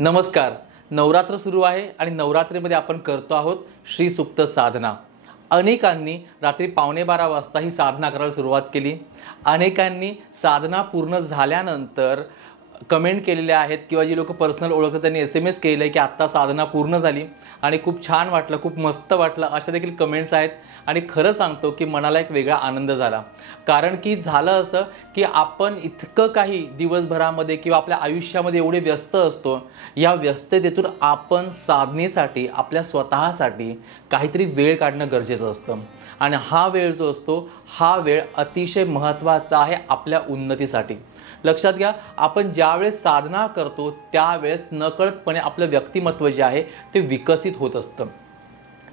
नमस्कार. नवरात्र सुरू आहे आणि नवरात्रीमध्ये आपण करतो आहोत श्री सूक्त साधना. अनेकांनी रात्री 11:15 वाजता ही साधना करायला सुरुवात केली. अनेकांनी साधना पूर्ण झाल्यानंतर कमेंट केलेल्या आहेत किंवा जी लोक पर्सनल ओळखतात त्यांनी SMS केले आहे की आत्ता साधना पूर्ण झाली आणि खूप छान वाटलं, खूप मस्त वाटलं, अशा देखील कमेंट्स आहेत. आणि खरं सांगतो की मनाला एक वेगळा आनंद झाला. कारण की झालं असं की आपण इतकं काही दिवसभरामध्ये किंवा आपल्या आयुष्यामध्ये एवढे व्यस्त असतो, या व्यस्ततेतून आपण साधनेसाठी आपल्या स्वतःसाठी काहीतरी वेळ काढणं गरजेचं असतं. आणि हा वेळ जो असतो हा वेळ अतिशय महत्त्वाचा आहे आपल्या उन्नतीसाठी. लक्षात घ्या, आपण ज्यावेळेस साधना करतो त्यावेळेस नकळतपणे आपलं व्यक्तिमत्व जे आहे ते विकसित होत असतं.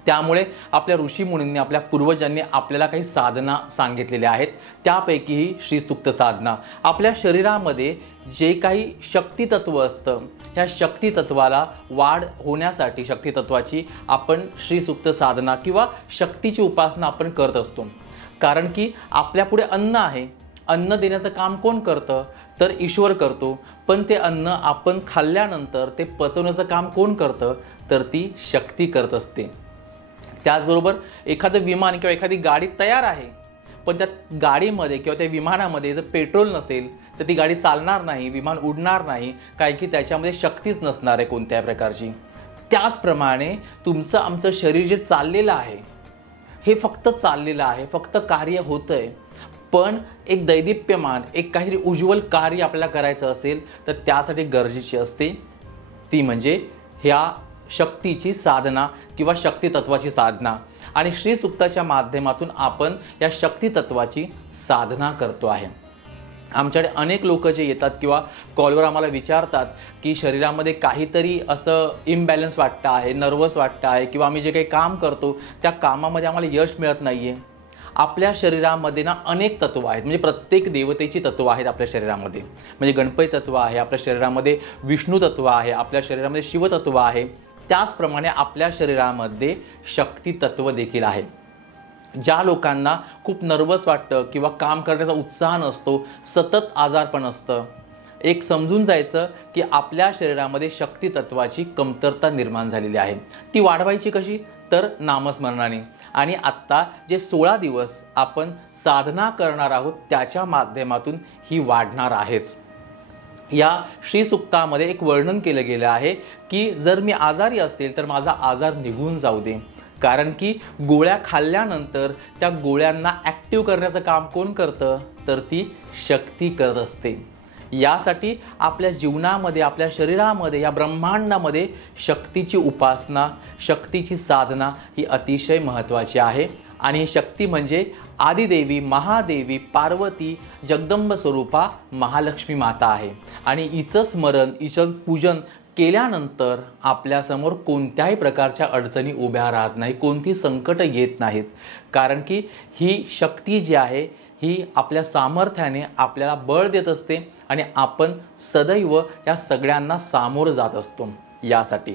त्यामुळे आपल्या ऋषीमुनींनी, आपल्या पूर्वजांनी आपल्याला काही साधना सांगितलेल्या आहेत. त्यापैकी ही श्री सूक्त साधना. आपल्या शरीरामध्ये जे काही शक्तितत्व असतं, ह्या शक्तितत्वाला वाढ होण्यासाठी शक्तितत्वाची आपण श्री सूक्त साधना किंवा शक्तीची उपासना आपण करत असतो. कारण की आपल्यापुढे अन्न आहे. अन्न देण्याचं काम कोण करतं? तर ईश्वर करतो. पण ते अन्न आपण खाल्ल्यानंतर ते पचवण्याचं काम कोण करतं? तर ती शक्ती करत असते. त्याचबरोबर एखादं विमान किंवा एखादी गाडी तयार आहे, पण त्या गाडीमध्ये किंवा त्या विमानामध्ये जर पेट्रोल नसेल तर ती गाडी चालणार नाही, विमान उडणार नाही, कारण की त्याच्यामध्ये शक्तीच नसणार आहे कोणत्या प्रकारची. त्याचप्रमाणे तुमचं आमचं शरीर जे चाललेलं आहे हे फक्त चाललेलं आहे, फक्त कार्य होतं आहे. पण एक दैदिप्यमान, एक काहीतरी उज्ज्वल कार्य आपल्याला करायचं असेल तर त्यासाठी गरजेची असते ती म्हणजे ह्या शक्तीची साधना किंवा शक्तितत्वाची साधना. आणि श्री सूक्ताच्या माध्यमातून आपण या शक्तितत्वाची साधना करतो आहे. आमच्याकडे अनेक लोक जे येतात किंवा कॉलवर आम्हाला विचारतात की शरीरामध्ये काहीतरी असं इम्बॅलन्स वाटतं आहे, नर्वस वाटतं आहे, किंवा आम्ही जे काही काम करतो त्या कामामध्ये आम्हाला यश मिळत नाही आहे. आपल्या शरीरामध्ये ना अनेक तत्व आहेत, म्हणजे प्रत्येक देवतेची तत्व आहेत आपल्या शरीरामध्ये. म्हणजे गणपती तत्व आहे आपल्या शरीरामध्ये, विष्णू तत्व आहे आपल्या शरीरामध्ये, शिवतत्व आहे. त्याचप्रमाणे आपल्या शरीरामध्ये शक्ती तत्व देखील आहे. ज्या लोकांना खूप नर्वस वाटतं किंवा काम करण्याचा उत्साह नसतो, सतत आजारपण असतं, एक समजून जायचं की आपल्या शरीरामध्ये शक्ती तत्वाची कमतरता निर्माण झालेली आहे. ती वाढवायची कशी? तर नामस्मरणाने. आणि आत्ता जे 16 दिवस आपण साधना करणार आहोत त्याच्या माध्यमातून ही वाढणार आहेच. या श्री सूक्तामध्ये एक वर्णन केलं गेलं आहे की जर मी आजारी असेल तर माझा आजार निघून जाऊ दे. कारण की गोळ्या खाल्ल्यानंतर त्या गोळ्यांना ॲक्टिव्ह करण्याचं काम कोण करतं? तर ती शक्ती करत असते. यासाठी आपल्या जीवनामध्ये, आपल्या शरीरामध्ये, या ब्रह्मांडामध्ये शक्तीची उपासना, शक्तीची साधना ही अतिशय महत्त्वाची आहे. आणि ही शक्ती म्हणजे आदिदेवी, महादेवी, पार्वती, जगदंब स्वरूपा महालक्ष्मी माता आहे. आणि हिचं स्मरण, हिचं पूजन केल्यानंतर आपल्यासमोर कोणत्याही प्रकारच्या अडचणी उभ्या राहत नाही, कोणती संकट येत नाहीत. कारण की ही शक्ती जी आहे ही आपल्या सामर्थ्याने आपल्याला बळ देत असते आणि आपण सदैव या सगळ्यांना सामोरं जात असतो. यासाठी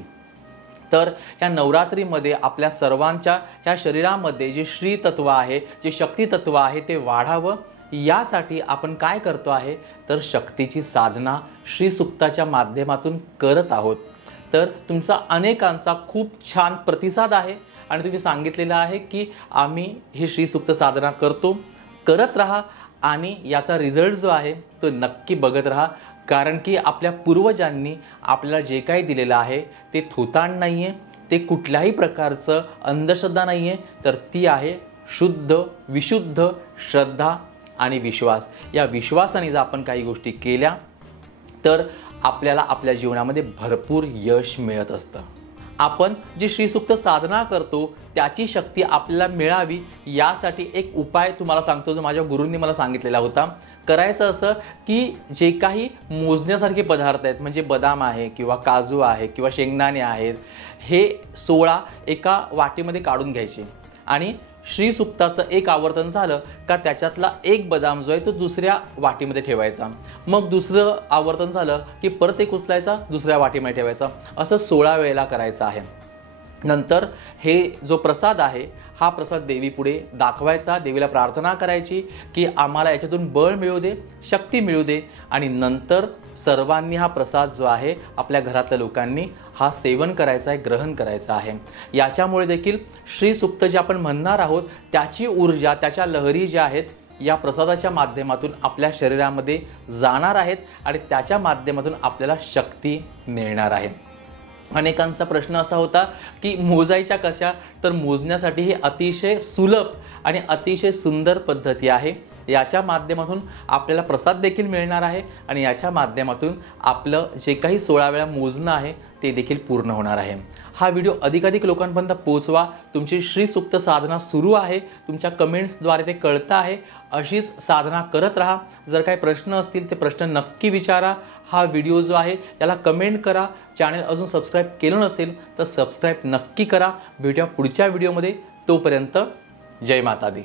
तर या नवरात्रीमध्ये आपल्या सर्वांच्या ह्या शरीरामध्ये जे श्री तत्व आहे, जे शक्ती तत्व आहे ते वाढावं. यासाठी आपण काय करतो आहे तर शक्तीची साधना श्री सूक्ताच्या माध्यमातून करत आहोत. तर तुमचा अनेकांचा खूप छान प्रतिसाद आहे आणि तुम्ही सांगितलेलं आहे की आम्ही ही श्री सूक्त साधना करत राहा आणि याचा रिझल्ट जो आहे तो नक्की बघत राहा. कारण की आपल्या पूर्वजांनी आपल्याला जे काही दिलेलं आहे ते थोतांड नाही आहे, ते कुठल्याही प्रकारचं अंधश्रद्धा नाही आहे, तर ती आहे शुद्ध, विशुद्ध श्रद्धा आणि विश्वास. या विश्वासाने जर आपण काही गोष्टी केल्या तर आपल्याला आपल्या जीवनामध्ये भरपूर यश मिळत असतं. आपण जी श्री सूक्त साधना करतो त्याची शक्ती आपल्याला मिळावी यासाठी एक उपाय तुम्हाला सांगतो, जो माझ्या गुरूंनी मला सांगितलेला होता. करायचं असं की जे काही मोजण्यासारखे पदार्थ आहेत, म्हणजे बदाम आहे किंवा काजू आहे किंवा शेंगदाणे आहेत, हे 16 एका वाटीमध्ये काढून घ्यायचे आणि श्री सूक्ताचं एक आवर्तन झालं का त्याच्यातला एक बदाम जो आहे तो दुसऱ्या वाटीमध्ये ठेवायचा. मग दुसरं आवर्तन झालं की परत एक उचलायचा, दुसऱ्या वाटीमध्ये ठेवायचा. असं 16 वेळेला करायचं आहे. नंतर हे जो प्रसाद आहे हा प्रसाद देवीपुढे दाखवायचा, देवीला प्रार्थना करायची की आम्हाला याच्यातून बळ मिळू दे, शक्ती मिळू दे, आणि नंतर सर्वांनी हा प्रसाद जो आहे आपल्या घरातल्या लोकांनी हा सेवन करायचा आहे, ग्रहण करायचा आहे। याच्यामुळे देखील श्री सूक्त जे आपण म्हणणार आहोत त्याची ऊर्जा, त्याच्या लहरी ज्या आहेत या प्रसादाच्या माध्यमातून आपल्या शरीरामध्ये जाणार आहेत आणि त्याच्या माध्यमातून आपल्याला शक्ती मिळणार आहे। अनेकांचा प्रश्न असा होता की मोजायच्या कशा, तर मोजण्यासाठी ही अतिशय सुलभ आणि अतिशय सुंदर पद्धती आहे। याच्या माध्यमातून आपल्याला प्रसाद देखील मिळणार आहे आणि याच्या माध्यमातून आपलं जे काही 16 वेळा मोजणं आहे ते देखील पूर्ण होणार आहे। हा व्हिडिओ अधिकाधिक लोकांपर्यंत पोहोचवा। तुमची श्री सूक्त साधना सुरू आहे, तुमच्या कमेंट्सद्वारे ते कळतं आहे। अशीच साधना करत राहा। जर काही प्रश्न असतील ते प्रश्न नक्की विचारा। हा व्हिडिओ जो आहे त्याला कमेंट करा। चॅनल अजून सबस्क्राईब केलं नसेल तर सबस्क्राईब नक्की करा। भेटूया पुढच्या व्हिडिओमध्ये। तोपर्यंत जय माता दी।